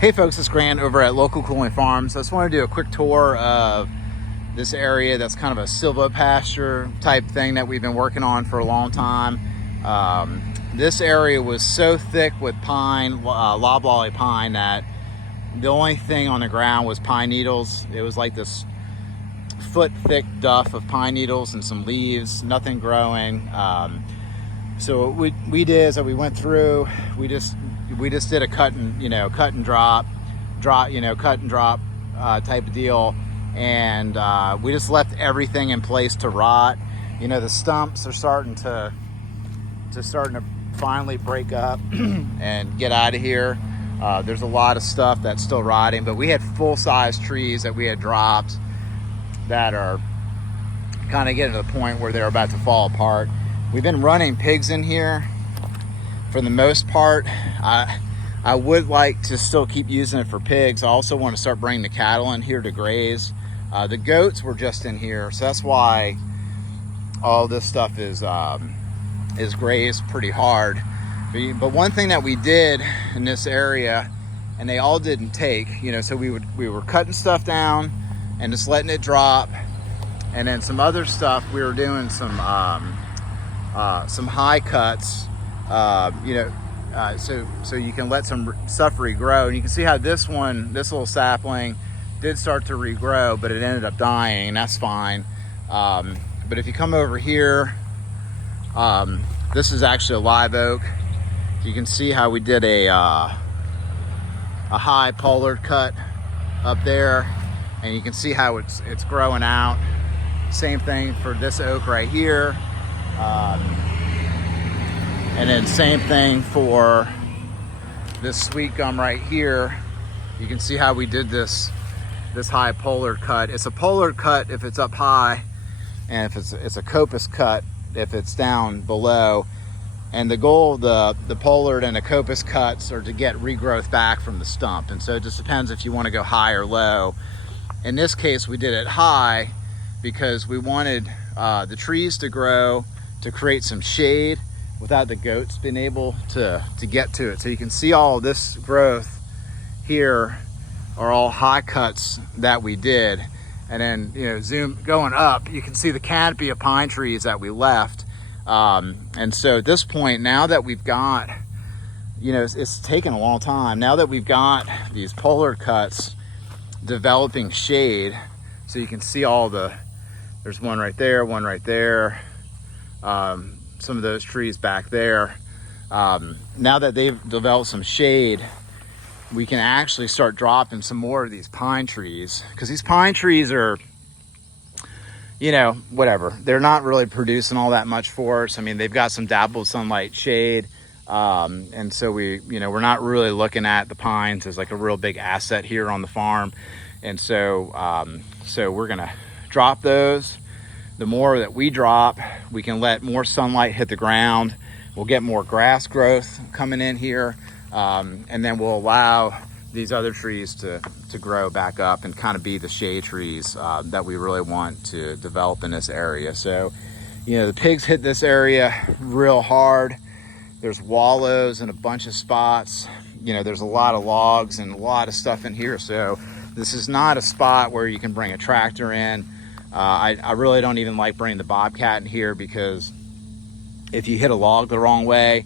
Hey folks, it's Grant over at Local Cooling Farms. I just want to do a quick tour of this area that's kind of a Sylvopasture type thing that we've been working on for a long time. This area was so thick with pine, loblolly pine, that the only thing on the ground was pine needles. It was like this foot thick duff of pine needles and some leaves, nothing growing. So what we did is that we went through, we just did a cut and drop type of deal, and we just left everything in place to rot. The stumps are starting to finally break up and get out of here. There's a lot of stuff that's still rotting, but we had full-size trees that we had dropped that are kind of getting to the point where they're about to fall apart. We've been running pigs in here for the most part. I would like to still keep using it for pigs. I also want to start bringing the cattle in here to graze. The goats were just in here, so that's why all this stuff is grazed pretty hard. But one thing that we did in this area, and they all didn't take, so we were cutting stuff down and just letting it drop, and then some other stuff we were doing some high cuts, so you can let some stuff regrow. And you can see how this little sapling did start to regrow, but it ended up dying, and that's fine. But if you come over here, this is actually a live oak. You can see how we did a high pollard cut up there, and you can see how it's growing out. Same thing for this oak right here. And then same thing for this sweet gum right here. You can see how we did this high pollard cut. It's a pollard cut if it's up high, and if it's a coppice cut if it's down below. And the goal of the pollard and the coppice cuts are to get regrowth back from the stump. And so it just depends if you want to go high or low. In this case, we did it high because we wanted the trees to grow to create some shade without the goats being able to get to it. So you can see all of this growth here are all high cuts that we did. And then, zoom going up, you can see the canopy of pine trees that we left. And so at this point, now that we've got, it's taken a long time. Now that we've got these pollard cuts developing shade, so you can see there's one right there, some of those trees back there. Now that they've developed some shade, we can actually start dropping some more of these pine trees, because these pine trees are, whatever. They're not really producing all that much for us. I mean, they've got some dappled sunlight shade. And so we're not really looking at the pines as like a real big asset here on the farm. And so we're gonna drop those. The more that we drop, we can let more sunlight hit the ground. We'll get more grass growth coming in here. And then we'll allow these other trees to grow back up and kind of be the shade trees that we really want to develop in this area. So, the pigs hit this area real hard. There's wallows in a bunch of spots. There's a lot of logs and a lot of stuff in here. So this is not a spot where you can bring a tractor in. I really don't even like bringing the Bobcat in here, because if you hit a log the wrong way,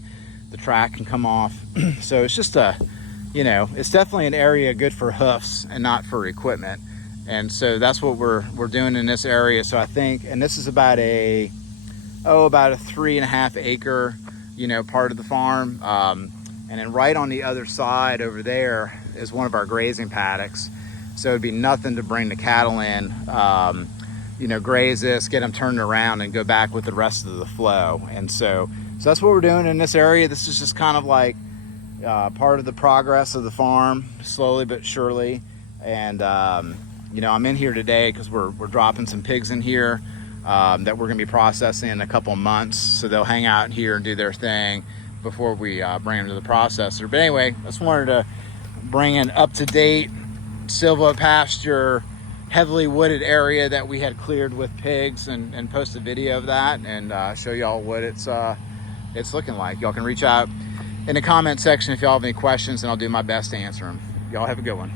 the track can come off. So it's just it's definitely an area good for hoofs and not for equipment. And so that's what we're doing in this area. So I think, and this is about a 3.5 acre, part of the farm. And then right on the other side over there is one of our grazing paddocks. So it'd be nothing to bring the cattle in, graze this, get them turned around, and go back with the rest of the flow. And so that's what we're doing in this area. This is just kind of like part of the progress of the farm, slowly but surely. And I'm in here today because we're dropping some pigs in here that we're gonna be processing in a couple of months. So they'll hang out here and do their thing before we bring them to the processor. But anyway, I just wanted to bring an up-to-date Sylvopasture, heavily wooded area that we had cleared with pigs, and post a video of that and show y'all what it's looking like. Y'all can reach out in the comment section if y'all have any questions, and I'll do my best to answer them. Y'all have a good one.